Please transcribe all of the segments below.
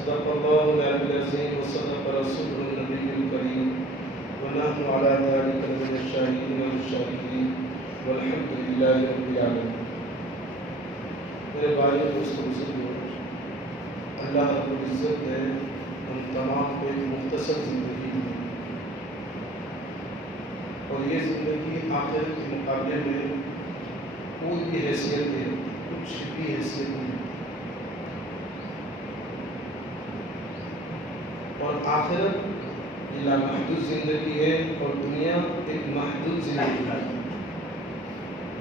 صدق الله العلي العظيم وصدق رسوله النبي الكريم ونحن على ذلك من الشاهدين والشاكرين والحمد لله رب العالمين. میرے بھائی دوستوں بزرگوں، اللہ رب العزت نے ہم تمام کو ایک مختصر زندگی دی اور یہ زندگی آخرت کے مقابلے میں کوئی بھی حیثیت ہے، کچھ بھی حیثیت نہیں. اور آخرت لامحدود زندگی ہے اور دنیا ایک محدود زندگی ہے.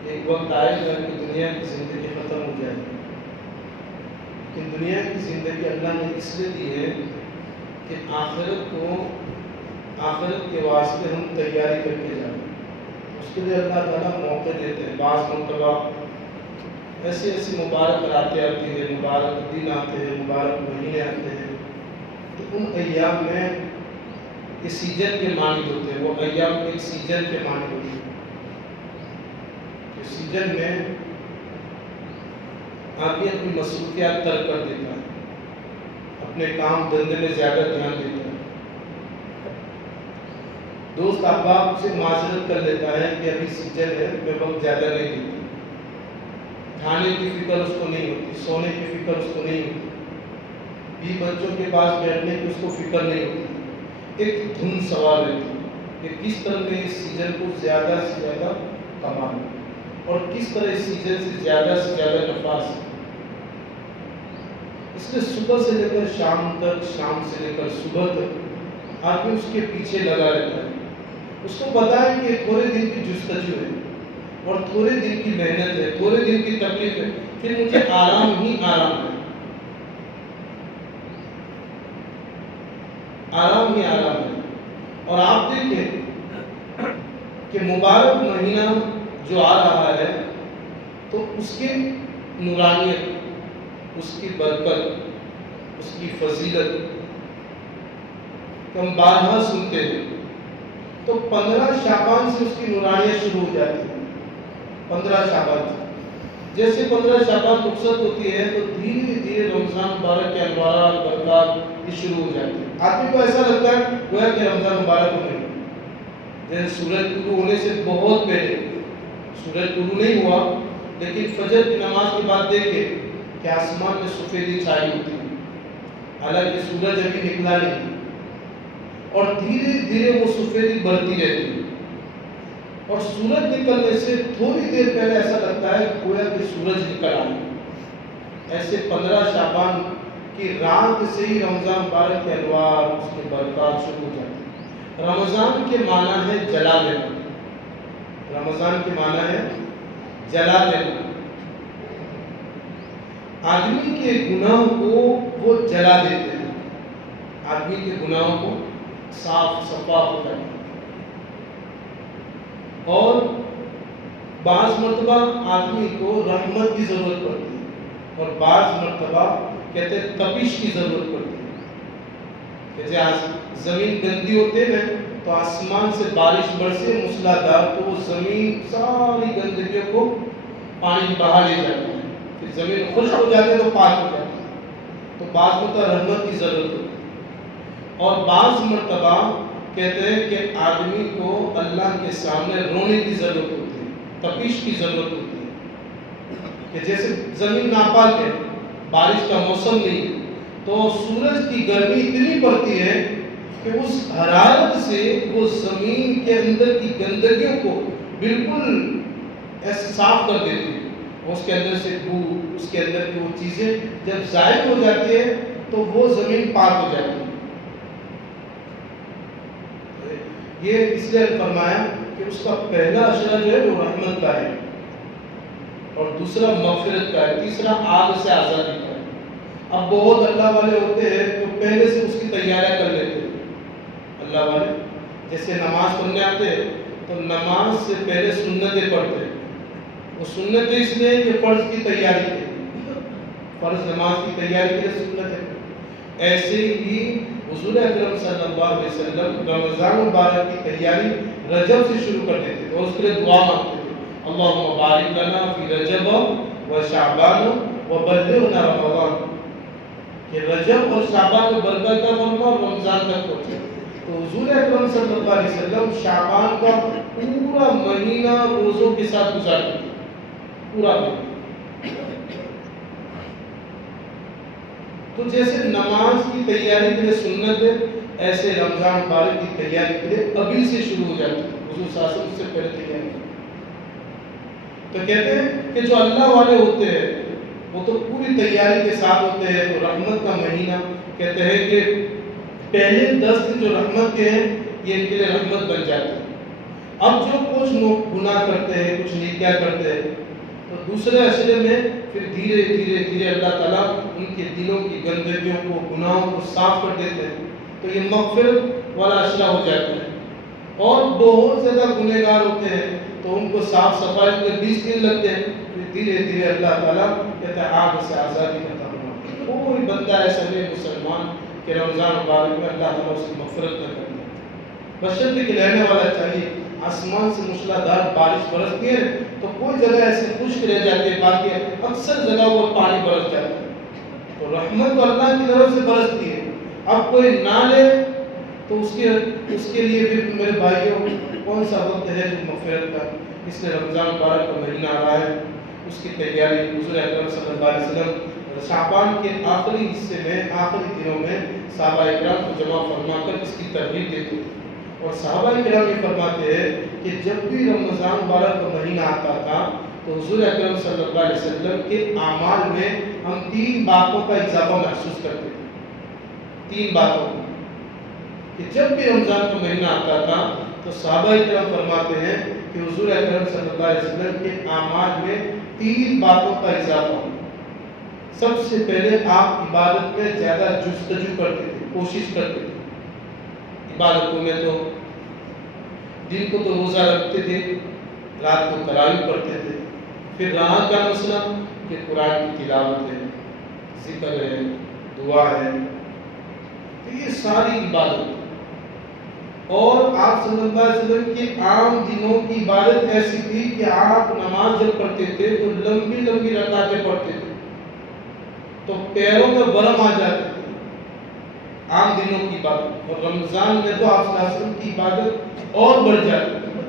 ایک وقت آئے گا کہ دنیا کی زندگی ختم ہو جائے گی، لیکن دنیا کی زندگی اللہ نے اس لیے دی ہے کہ آخرت کے واسطے ہم تیاری کر کے جائیں. اس کے لیے اللہ تعالیٰ موقع دیتے ہیں. بعض مرتبہ ایسی مبارک راتیں آتی ہیں، مبارک دن آتے ہیں، مبارک مہینے آتے ہیں، تو ان ایام میں یہ سیزن کے معنی ہوتے ہیں. وہ ایام ایک سیزن کے معنی ہوتے ہیں. اس سیزن میں آدمی اپنی مصروفیات ترک کر دیتا ہے، اپنے کام دھندے میں زیادہ دھیان دیتا ہے. دوست احباب سے معذرت کر لیتا ہے کہ ابھی سیزن ہے، میں وقت زیادہ نہیں دیتا. کھانے کی فکر اس کو نہیں ہوتی، سونے کی فکر اس کو نہیں ہوتی، بھی بچوں کے پاس بیٹھنے کی اس کو فکر نہیں ہوتی. ایک دھن سوال رہتی ہے کہ کس طرح میں اس سیزن کو زیادہ سے زیادہ کما لوں اور کس طرح اس سیزن سے زیادہ نفع حاصل. اس لیے صبح سے لے کر شام تک، شام سے لے کر صبح تک آدمی اس کے پیچھے لگا رہتا ہے. اس کو پتا ہے کہ تھوڑے دن کی جستجو ہے اور تھوڑے دن کی محنت ہے، تھوڑے دن کی تکلیف ہے، پھر مجھے آرام ہی آرام ہے، آرام ہی آرام ہے. اور آپ دیکھیں کہ مبارک مہینہ جو آ رہا ہے تو اس کی نورانیت، اس کی برکت، اس کی فضیلت ہم بارہا سنتے ہیں. تو 15 شعبان سے اس کی نورانیت شروع ہو جاتی ہے. 15 شعبان سے جیسے 15 شعبان رخصت ہوتی ہے تو دھیرے دھیرے رمضان مبارک کے انوارات برکات یہ شروع ہو جاتی ہے. آدمی کو ایسا لگتا ہے گویا کہ رمضان مبارک ہو گئی. جیسے سورج طلوع ہونے سے بہت پہلے، سورج طلوع نہیں ہوا لیکن فجر کی نماز کے بعد دیکھے کہ آسمان میں سفیدی چھائی ہوتی ہے، حالانکہ سورج ابھی نکلا نہیں، اور دھیرے دھیرے وہ سفیدی بڑھتی رہتی ہے. اور سورج نکلنے سے تھوڑی دیر پہلے ایسا لگتا ہے گویا کہ سورج نکل آیا. ایسے 15 شعبان کی رات سے ہی رمضان مبارک کے انوار، اس کے برکات شروع ہو جاتے ہیں. رمضان کے معنی ہے جلا دینا. رمضان کے معنی ہے جلا دینا. آدمی کے گناہ کو وہ جلا دیتے ہیں، آدمی کے گناہوں کو صاف صفا ہو جاتا ہے. اور بعض مرتبہ آدمی کو رحمت کی ضرورت پڑتی ہے اور بعض مرتبہ کہتے ہیں تپش کی ضرورت پڑتی ہے. جیسے زمین گندی ہوتے ہیں تو آسمان سے بارش برسے موسلادھار تو وہ زمین ساری گندگیوں کو پانی بہا لے جاتی ہے، پھر زمین خشک ہو جاتی ہے تو پاک ہو جاتی ہے. تو بعض مرتبہ رحمت کی ضرورت ہوتی ہے اور بعض مرتبہ کہتے ہیں کہ آدمی کو اللہ کے سامنے رونے کی ضرورت ہوتی ہے، تپش کی ضرورت ہوتی ہے. کہ جیسے زمین ناپاک ہے، بارش کا موسم نہیں ہے تو سورج کی گرمی اتنی پڑتی ہے کہ اس حرارت سے وہ زمین کے اندر کی گندگیوں کو بالکل ایسے صاف کر دیتی ہے. اس کے اندر سے بو، اس کے اندر کی وہ چیزیں جب ظاہر ہو جاتی ہے تو وہ زمین پاک ہو جاتی ہے. یہ اس لیے فرمایا کہ اس کا پہلا اشرہ جو ہے وہ رحمت کا ہے اور دوسرا مغفرت کا ہے، تیسرا آگ سے آزادی کا ہے. اب بہت اللہ والے ہوتے ہیں تو پہلے سے اس کی تیاریاں کر لیتے ہیں. اللہ والے جیسے نماز پڑھنے آتے ہیں تو نماز سے پہلے سنتیں پڑھتے ہیں. وہ سنتیں اس لیے کہ فرض کی تیاری کے لیے، فرض نماز کی تیاری کے لیے سنتیں. ایسے ہی حضور اکرم صلی اللہ علیہ وسلم رمضان مبارک کی تیاری رجب سے شروع کر دیتے تھے اور اس کے لیے دعا مانگتے تھے. اللہم بارک لنا فی رجب و شعبان و بلغنا رمضان. کہ رجب اور شعبان میں برکت کا فرما اور رمضان تک پہنچے. تو حضور اکرم صلی اللہ علیہ وسلم شعبان کا پورا مہینہ روزوں کے ساتھ گزارتے تھے، پورا مہینہ. تو جیسے نماز کی تیاری کے لیے سنت ہے، ایسے رمضان مبارک کی تیاری کے لیے ابھی سے شروع ہو جاتی ہے. حضور صلی اللہ علیہ وسلم سے پہلے تیاری. تو کہتے ہیں کہ جو اللہ والے ہوتے ہیں وہ تو پوری تیاری کے ساتھ ہوتے ہیں. تو رحمت کا مہینہ کہتے ہیں کہ پہلے 10 دن جو رحمت کے ہیں یہ ان کے لیے رحمت بن جاتے ہیں. اب جو کچھ لوگ گناہ کرتے ہیں، کچھ نیکیاں کرتے ہیں، تو دوسرے عشرے میں پھر دھیرے دھیرے دھیرے اللہ تعالیٰ ان کے دلوں کی گندگیوں کو، گناہوں کو صاف کر دیتے ہیں. تو یہ مغفرت والا عشرہ ہو جاتا ہے. اور بہت زیادہ گنہگار ہوتے ہیں تو ان کو صاف صفائی میں 20 دن لگتے ہیں. پھر دھیرے دھیرے اللہ تعالیٰ کہتا ہے آگ سے آزادی کا تعلق. کوئی بندہ ایسا نہیں مسلمان کہ رمضان مبارک میں اللہ تعالیٰ اس کی مغفرت نہ کرے. بشرطے کہ رہنے والا چاہیے. آسمان سے موسلادھار بارش برستی ہے تو کوئی جگہ ایسے خشک رہ جاتی ہے، باقی اکثر جگہ وہ پانی برس جاتا ہے. تو رحمت تو اللہ کی طرف سے برستی ہے. اب کوئی نہ لے تو اس کے لیے بھی میرے بھائیوں کون سا وقت ہے جو مغفرت کا. اس لیے رمضان مبارک کا مہینہ آ رہا ہے، اس کی تیاری حضور اکرم صلی اللہ علیہ وسلم شعبان کے آخری حصے میں، آخری دنوں میں صحابہ کرام کو جمع فرما کر اس کی ترغیب دیتے تھے. اور صحابہ کرام یہ فرماتے ہیں کہ جب بھی رمضان مبارک کا مہینہ آتا تھا تو حضور اکرم صلی اللہ علیہ وسلم کے اعمال میں ہم 3 باتوں کا اضافہ محسوس کرتے تھے. 3 باتوں کہ جب بھی رمضان کا مہینہ آتا تھا تو صحابہ کرام فرماتے ہیں کہ حضور اکرم صلی اللہ علیہ وسلم کے اعمال میں 3 باتوں کا اضافہ. سب سے پہلے آپ عبادت میں زیادہ جستجو کرتے تھے، کوشش کرتے تھے. عبادتوں میں تو دن کو تو روزہ رکھتے تھے، رات کو تراویح پڑھتے تھے. پھر راحت کا مسئلہ کہ قرآن کی تلاوت ہے، ذکر ہے، دعا ہے. تو یہ ساری عبادت. اور آپ صلی اللہ علیہ وسلم کی عام دنوں کی عبادت ایسی تھی کہ آپ نماز جب پڑھتے تھے تو لمبی لمبی رکعتیں پڑھتے تھے تو پیروں میں ورم آ جاتے تھے. عام دنوں کی عبادت. اور رمضان میں تو آپ صلی اللہ علیہ وسلم کی عبادت اور بڑھ جاتی ہے.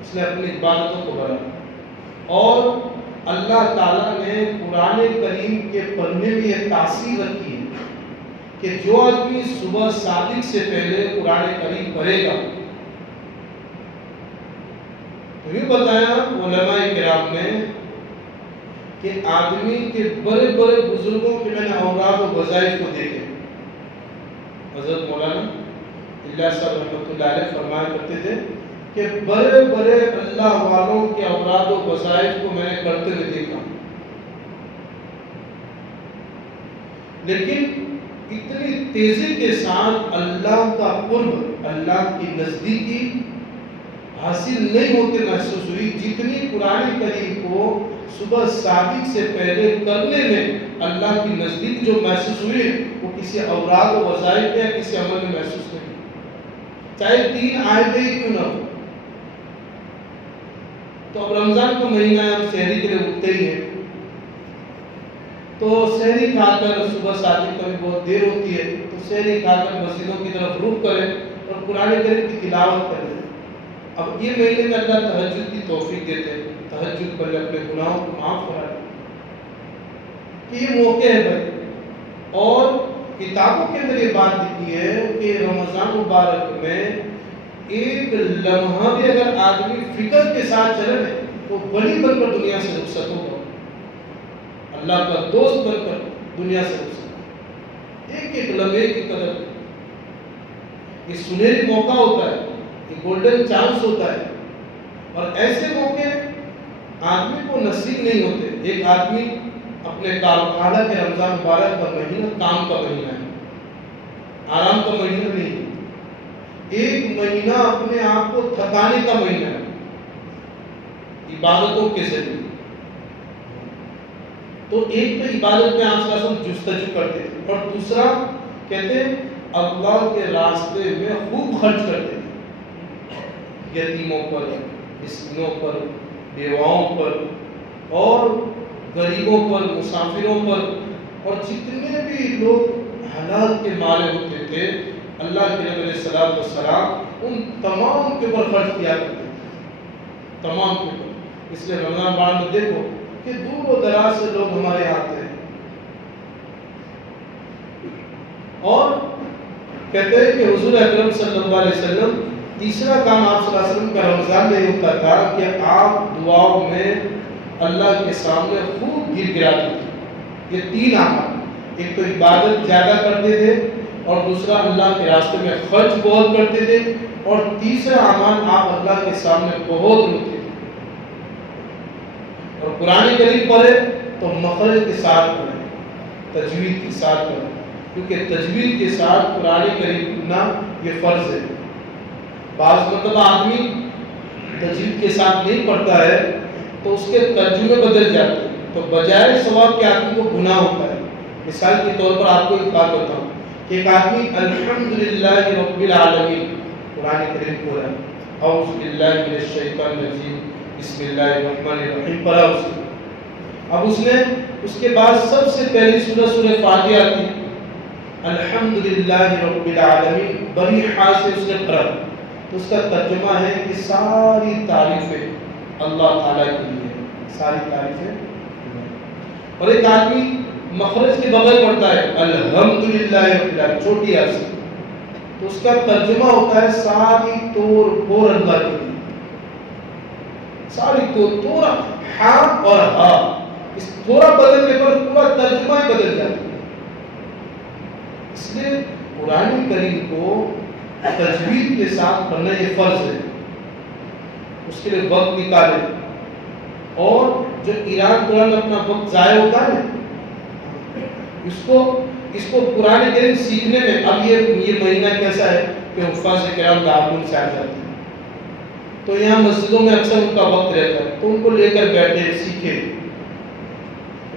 اس نے اپنی عبادتوں کو بڑھا. اور اللہ تعالیٰ نے قرآن کریم کے پڑھنے میں یہ تاثیر رکھی ہے کہ جو آدمی صبح صادق سے پہلے قرآن کریم پڑھے گا، تو یہ بتایا علماء کرام نے کہ آدمی کے بڑے بڑے بزرگوں کے میں نے اوراد و وظائف کو دیکھے. حضرت مولانا اللہ صاحب رحمۃ اللہ علیہ فرمایا کرتے تھے کہ بڑے بڑے اللہ والوں کے اوراد و وظائف کو میں نے کرتے ہوئے دیکھا، لیکن اتنی تیزی کے ساتھ اللہ کا قرب، اللہ کی نزدیکی حاصل نہیں ہوتے محسوس ہوئی جتنی قرآن کریم کو صبح صادق سے پہلے کرنے میں اللہ کی نزدیک جو محسوس ہوئی وہ کسی اوراد و وظائف یا کسی عمل میں محسوس نہیں. چاہے 3 آیتیں ہی کیوں نہ ہو. تو اب رمضان کا مہینہ ہے، ہم سحری کے لیے اٹھتے ہی ہیں تو سحری کھا کر صبح صادق کبھی بہت دیر ہوتی ہے تو سحری کھا کر مسجدوں کی طرف رخ کریں اور قرآن کریم کی تلاوت کریں. اب یہ مہینے میں اللہ تہجد کی توفیق دیتے ہیں، تہجد پر اپنے گناہوں کو معاف کرا کہ یہ موقع ہے بھائی. اور کتابوں کے اندر یہ بات لکھی ہے کہ رمضان مبارک میں ایک لمحہ بھی اگر آدمی فکر کے ساتھ چلے تو بڑی بن کر دنیا سے رخصت ہوگا، اللہ کا دوست بن کر دنیا سے رخصت. ایک ایک لمحے کی قدر. یہ سنہری موقع ہوتا ہے، یہ گولڈن چانس ہوتا ہے. اور ایسے موقع آدمی کو نصیب نہیں ہوتے. ایک آدمی اپنے کام، حالانکہ رمضان مبارک کا مہینہ کام کا مہینہ ہے، آرام کا مہینہ نہیں. ایک مہینہ اپنے آپ کو تھکانے کا مہینہ ہے عبادتوں کے ذریعے. تو ایک تو عبادت میں آپ کا جستجو کرتے تھے، اور دوسرا کہتے ہیں اللہ کے راستے میں خوب خرچ کرتے تھے، یتیموں پر، مسکینوں پر، بیواؤں پر اور غریبوں پر، مسافروں پر. اور جتنے بھی لوگ حلال کے مالک ہوتے تھے اللہ کے نبی علیہ الصلوۃ والسلام ان تمام کے اوپر خرچ کیا کرتے تھے، تمام کے اوپر۔ اس لیے رمضان ماہ میں دیکھو کہ دور و دراز سے لوگ ہمارے آتے ہیں اور کہتے ہیں کہ حضور اکرم صلی اللہ علیہ وسلم تیسرا کام آپ صلی اللہ علیہ وسلم کا رمضان میں ہوتا تھا کہ آپ دعاؤں میں اللہ کے سامنے خوب گر گراتے تھے۔ یہ تین اعمال، ایک تو عبادت زیادہ کرتے تھے اور دوسرا اللہ کے راستے میں خرچ بہت کرتے تھے اور تیسرا اعمال آپ اللہ کے سامنے بہت روتے تھے۔ اور قرآن کریم پڑھے تو مخرج کے ساتھ پڑھے، تجوید کے ساتھ پڑھے، کیونکہ تجوید کے ساتھ قرآن کریم پڑھنا یہ فرض ہے۔ بعض مرتبہ آدمی تجوید کے ساتھ نہیں پڑھتا ہے تو اس کے ترجمے بدل جاتے ہیں، تو بجائے ثواب کے آدمی کو گناہ ہوتا ہے۔ مثال کے طور پر آپ کو ایک بات بتاؤں کہ ایک آدمی الحمدللہ رب العالمین قرآن کریم پڑھا، اعوذ باللہ من الشیطان الرجیم بسم اللہ الرحمن الرحیم پڑھا اس نے، اب اس نے اس کے بعد سب سے پہلی سورہ فاتحہ کی، الحمدللہ رب العالمین بڑی حال سے اس نے پڑھا، تو اس کا ترجمہ ہے کہ ساری تعریفیں اللہ تعالیٰ کے لیے، ساری تعریفیں۔ اور ایک آدمی مخرج کے بغیر پڑھتا ہے الحمدللہ رب العالمین چھوٹی حال سے، تو اس کا ترجمہ ہوتا ہے ساری توڑ پھوڑ اللہ کے لیے، ساری توڑ ہا اور ہا، اس تھوڑا بدلنے پر پورا ترجمہ ہی بدل جاتا ہے۔ اس لیے قرآن کریم کو تجوید کے ساتھ پڑھنا یہ فرض ہے، اس کے لیے وقت نکالے، اور جو ایران قرآن اپنا وقت ضائع ہوتا ہے اس کو قرآن کریم سیکھنے میں، اب یہ مہینہ کیسا ہے کہ حفاظ کرام دارالعلوم سے آ جاتے ہیں، تو یہاں مسجدوں میں اکثر ان کا وقت رہتا ہے، تو ان کو لے کر بیٹھے سیکھے۔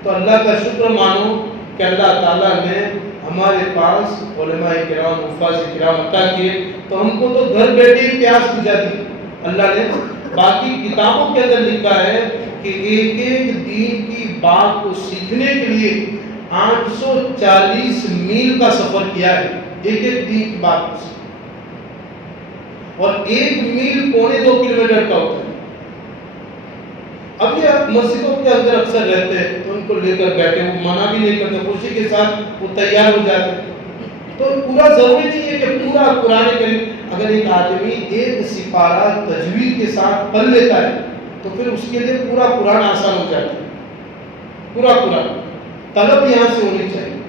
تو اللہ کا شکر مانو کہ اللہ تعالیٰ نے ہمارے پاس علماء کرام حفاظ کرام عطا کیے، تو ہم کو تو گھر بیٹھے ہی پیاس بجھا دی اللہ نے۔ باقی کتابوں کے اندر لکھا ہے کہ ایک ایک دین کی بات کو سیکھنے کے لیے 840 میل کا سفر کیا ہے، ایک ایک دین کی بات کو سیکھنے، اور ایک میل 1.25 کلومیٹر کا ہوتا ہے۔ اب یہ مسجدوں کے اندر اکثر رہتے ہیں تو ان کو لے کر بیٹھے، وہ منع بھی نہیں کرتے، خوشی کے ساتھ وہ تیار ہو جاتے ہیں۔ تو پورا ضروری نہیں ہے کہ پورا قرآن کریم، اگر ایک آدمی ایک سپارہ تجوید کے ساتھ پڑھ لیتا ہے تو پھر اس کے لیے پورا قرآن آسان ہو جاتا ہے، پورا قرآن۔ طلب یہاں سے ہونی چاہیے۔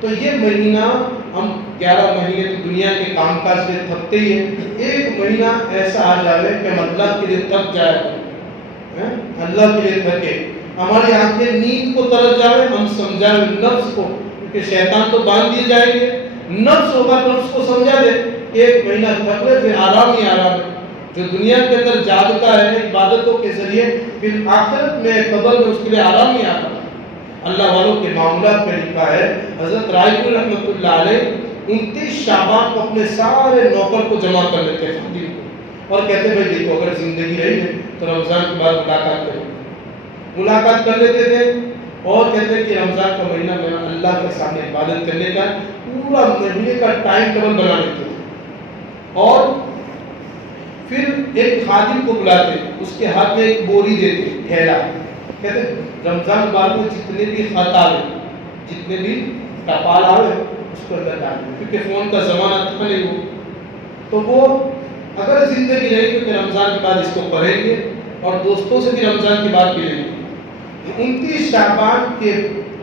تو یہ مہینہ ہم 11 مہینے تو دنیا کے کام کاج سے تھکتے ہی ہیں، ایک مہینہ ایسا آ جائے کہ ہم اللہ کے لیے تھک جائے، اللہ کے لیے تھکے، ہماری آنکھیں نیند کو ترس جائے، ہم سمجھائیں نفس کو، کیونکہ شیطان تو باندھ دیے جائیں گے، نفس ہوگا نفس کو سمجھا دے کہ ایک مہینہ تھک لے، پھر آرام ہی آرام ہے۔ جو دنیا کے اندر جاگتا ہے عبادتوں کے ذریعے، پھر آخرت میں قبر میں اس کے لیے آرام ہی آرام ہے۔ اللہ والوں کے معاملات میں لکھا ہے، حضرت رائے پور رحمۃ اللہ علیہ 29 شعبان کو اپنے سارے نوکر کو جمع کر لیتے ہیں خطیب کو، اور کہتے بھائی دیکھو اگر زندگی رہی ہے تو رمضان کے بعد ملاقات کریں، ملاقات کر لیتے تھے، اور کہتے ہیں کہ رمضان کا مہینہ میں اللہ کے سامنے عبادت کرنے کا پورا مہینے کا ٹائم ٹیبل بنا لیتے تھے، اور پھر ایک خادم کو بلاتے، اس کے ہاتھ میں ایک بوری دیتے، تھیلا، کہتے رمضان بعد میں جتنے بھی خط آئے، جتنے بھی ٹپال آئے اس کو اندر ڈالیں، کیونکہ فون کا زمانہ تھا نہیں ہو، تو وہ اگر زندگی رہی تو پھر رمضان کے بعد اس کو پڑھیں گے، اور دوستوں سے بھی رمضان کے بعد ملیں گے۔ 29 شعبان کے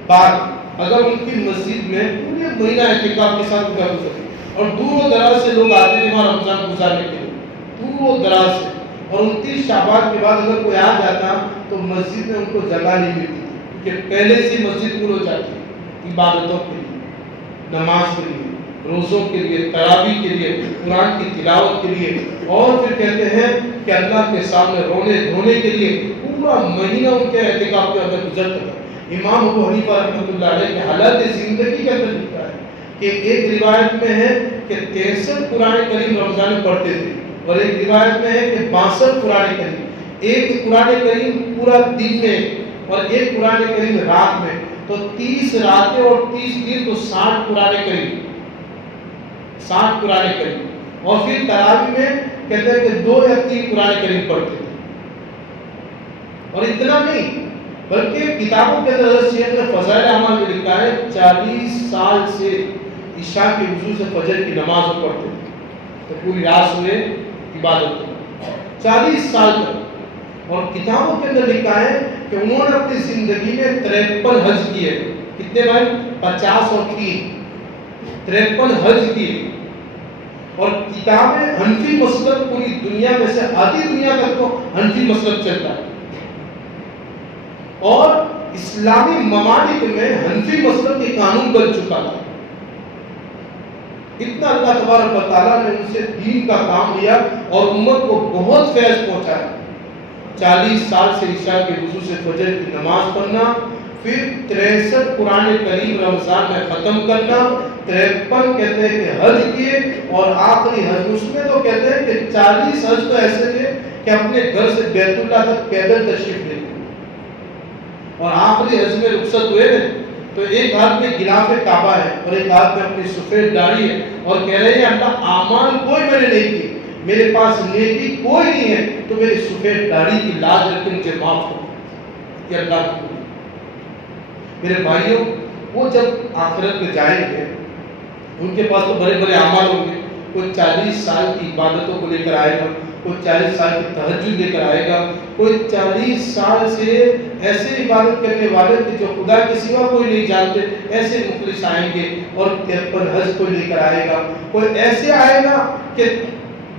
بعد اگر ان کی مسجد میں پورے مہینہ اعتکاف کے ساتھ گزر سکے، اور دور و دراز سے لوگ آتے ہیں وہاں رمضان گزارنے کے لیے، دور و دراز سے، اور 29 شعبان کے بعد اگر کوئی آ جاتا تو مسجد میں ان کو جگہ نہیں ملتی تھی، کیونکہ پہلے سے مسجد پور ہو جاتی ہے عبادتوں کے لیے، نماز کے لیے، روزوں کے لیے، تراویح کے لیے، قرآن کی تلاوت کے لیے، اور پھر کہتے ہیں کہ اللہ کے سامنے رونے دھونے کے لیے پورا مہینہ ان کے اعتکاف کے اندر گزرتا تھا۔ امام ابو حنیفہ رحمۃ اللہ علیہ کے حالات زندگی کے اندر لکھا ہے کہ ایک روایت میں ہے کہ 63 قرآن کریم رمضان میں پڑھتے تھے، اور ایک روایت میں ہے کہ 62 قرآن کریم، ایک قرآن کریم پورا دن میں اور ایک قرآن کریم رات میں، تو 30 راتیں اور 30 دن تو 60 قرآن کریم، 60 قرآن کریم، اور پھر تراویح میں کہتے ہیں کہ 2 یا 3 قرآن کریم پڑھتے تھے۔ اور اتنا نہیں بلکہ کتابوں کے اندر حضرت شیخ نے فضائل اعمال میں لکھا ہے 40 سال سے عشاء کے وضو سے فجر کی نماز پڑھتے تھے، تو پوری رات میں عبادت کی 40 سال تک۔ اور کتابوں کے اندر لکھا ہے کہ انہوں نے اپنی زندگی میں 53 حج کیے۔ کتنے بھائی؟ 50 اور 3 53 حج کیے۔ اور کتابیں حنفی مسلک پوری دنیا میں سے آدھی دنیا تک تو حنفی مسلک چلتا ہے، اور اسلامی ممالک میں حنفی مسلک کے قانون بن چکا تھا۔ اتنا اللہ تبارک و تعالیٰ نے ان سے دین کا کام لیا اور امت کو بہت فیض پہنچایا۔ 40 سال سے عشاء کے وضو سے فجر کی نماز پڑھنا، پھر 63 قرآن کریم رمضان میں ختم کرنا، 53 کہتے ہیں کہ حج کیے، اور آخری حج اس میں تو کہتے ہیں کہ 40 حج تو ایسے تھے کہ اپنے گھر سے بیت اللہ تک پیدل تشریف لے گئے۔ اور آخری حج میں رخصت ہوئے تو ایک ہاتھ میں غلاف کعبہ ہے اور ایک ہاتھ میں اپنی سفید داڑھی ہے، اور کہہ رہے ہیں اللہ اعمال کوئی میں نے نہیں کیے، میرے پاس نیکی کوئی نہیں ہے، تو میری سفید داڑھی کی لاج رکھ کے مجھے معاف کرو یا اللہ کی۔ میرے بھائیوں، وہ جب آخرت میں جائیں گے ان کے پاس تو بڑے بڑے اعمال ہوں گے، کوئی 40 سال کی عبادتوں کو لے کر آئے گا، کوئی 40 سال کی تہجد لے کر آئے گا، کوئی 40 سال سے ایسے عبادت کرنے والے کہ جو خدا کے سوا کوئی نہیں جانتے، ایسے مخلص آئیں گے، اور 53 حج کو لے کر آئے گا۔ کوئی ایسے آئے گا کہ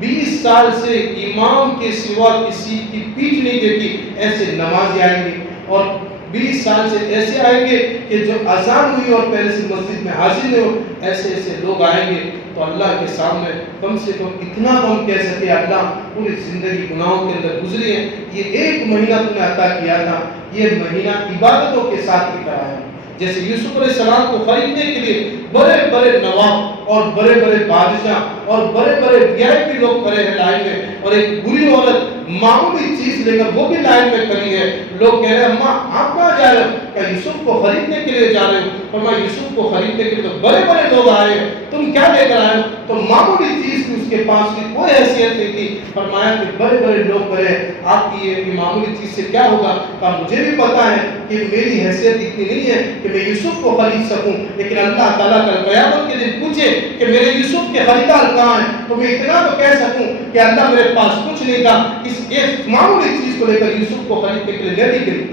20 سال سے امام کے سوا کسی کی پیٹھ نہیں دیتی، ایسے نمازی آئیں گے، اور 20 سال سے ایسے آئیں گے کہ جو اذان ہوئی اور پہلے سے مسجد میں حاضر نہیں ہو، ایسے ایسے لوگ آئیں گے۔ تو اللہ کے سامنے کم سے کم اتنا کم کہہ سکے اللہ پوری زندگی گناہوں کے اندر گزری ہے، یہ 1 مہینہ تم نے عطا کیا تھا، یہ مہینہ عبادتوں کے ساتھ ہی کرایا۔ جیسے یوسف علیہ السلام کو خریدنے کے لیے بڑے بڑے نواب اور بڑے بڑے بادشاہ اور بڑے بڑے VIP لوگ کھڑے ہیں لائن میں، اور ایک بری عورت معمولی چیز لے کر وہ بھی لائن میں کھڑی ہے۔ لوگ کہہ رہے ہیں اماں آپ کہاں جا رہے ہو؟ کیا یوسف کو خریدنے کے لیے جا رہے ہو؟ فرمایا یوسف کو خریدنے کے لیے تو بڑے بڑے لوگ آئے ہیں، تم کیا لے کر آئے ہو؟ تو معمولی چیز کی اس کے پاس کی کوئی حیثیت نہیں تھی۔ فرمایا کہ بڑے بڑے لوگ کہے آپ کی یہ معمولی چیز سے کیا ہوگا؟ کہا مجھے بھی پتا ہے کہ میری حیثیت اتنی نہیں ہے کہ میں یوسف کو خرید سکوں، لیکن اللہ تعالیٰ کل قیامت کے دن پوچھے کہ میرے یوسف کے خریدار کہاں ہیں، تو میں اتنا تو کہہ سکوں کہ اللہ میرے پاس کچھ نہیں تھا، اس ایک معمولی چیز کو لے کر یوسف کو خریدنے کے لیے نہیں گئی۔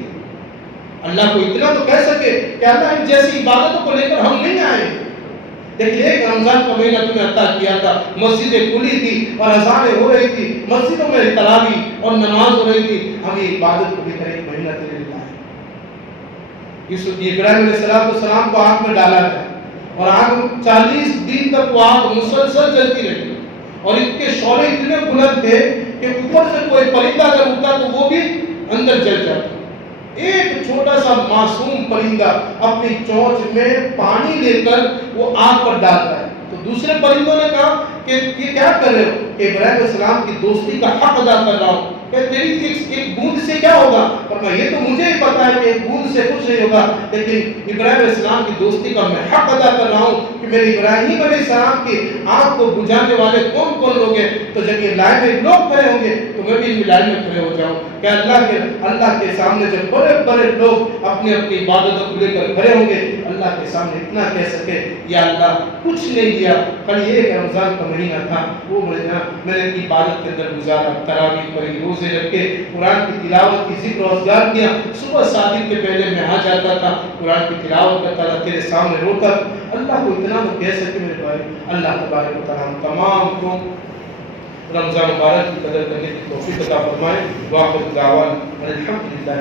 اللہ کو اتنا تو کہہ سکے کہ اللہ ان جیسی عبادتوں کو لے کر ہم نہیں آئے، لیکن ایک رمضان کا مہینہ تمہیں عطا کیا تھا، مسجدیں کھلی تھی اور اذانیں ہو رہی تھی، مسجدوں میں تراویح اور نماز ہو رہی تھی، ہم یہ عبادت کو لے کر 1 مہینہ تیرے لیے لائے۔ یوسف ابراہیم علیہ السلام کو آگ میں ڈالا گیا، اور آگ 40 دن تک وہ آگ مسلسل جلتی رہی، اور ان کے شعلے اتنے بلند تھے کہ اوپر سے کوئی پرندہ اگر اڑتا تو وہ بھی اندر جل جاتا۔ ایک چھوٹا سا معصوم پرندہ اپنی چونچ میں پانی لے کر وہ آگ پر ڈالتا ہے، تو دوسرے پرندوں نے کہا کہ یہ کیا کر رہے ہو؟ کہ ابراہیم علیہ السلام کی دوستی کا حق ادا کر رہا ہوں، کہ تیری ایک بوند سے کیا ہوگا؟ فرمایا یہ تو مجھے ہی پتا ہے کہ ایک بوند سے کچھ نہیں ہوگا، لیکن ابراہیم علیہ السلام کی دوستی کا میں حق ادا کر رہا ہوں کہ میرے ابراہیم علیہ السلام کی آگ کو بجھانے والے کون کون لوگ ہیں، تو جب یہ لائن میں لوگ کھڑے ہوں گے تو میں بھی ان لائن میں کھڑے ہو جاؤں، کہ اللہ کے سامنے جب بڑے بڑے لوگ اپنی اپنی عبادتوں کو لے کر کھڑے ہوں گے، اللہ کے سامنے اتنا کہہ سکے یا اللہ کچھ نہیں دیا، خالی ایک رمضان کا مہینہ تھا، وہ مہینہ میں نے عبادت کے اندر گزارا، تراویح پڑھی، روزے رکھ کے قرآن کی تلاوت کی، ذکر و اذکار کیا، صبح صادق کے پہلے میں آ جاتا تھا، قرآن کی تلاوت کرتا تھا تیرے سامنے رو کر۔ اللہ کو اتنا تو کہہ سکے میرے بھائی، اللہ تبارک و تعالیٰ تمام کو رمضان مبارک کی قدر کرنے کی توفیق عطا فرمائے۔ واخر دعوانا الحمدللہ۔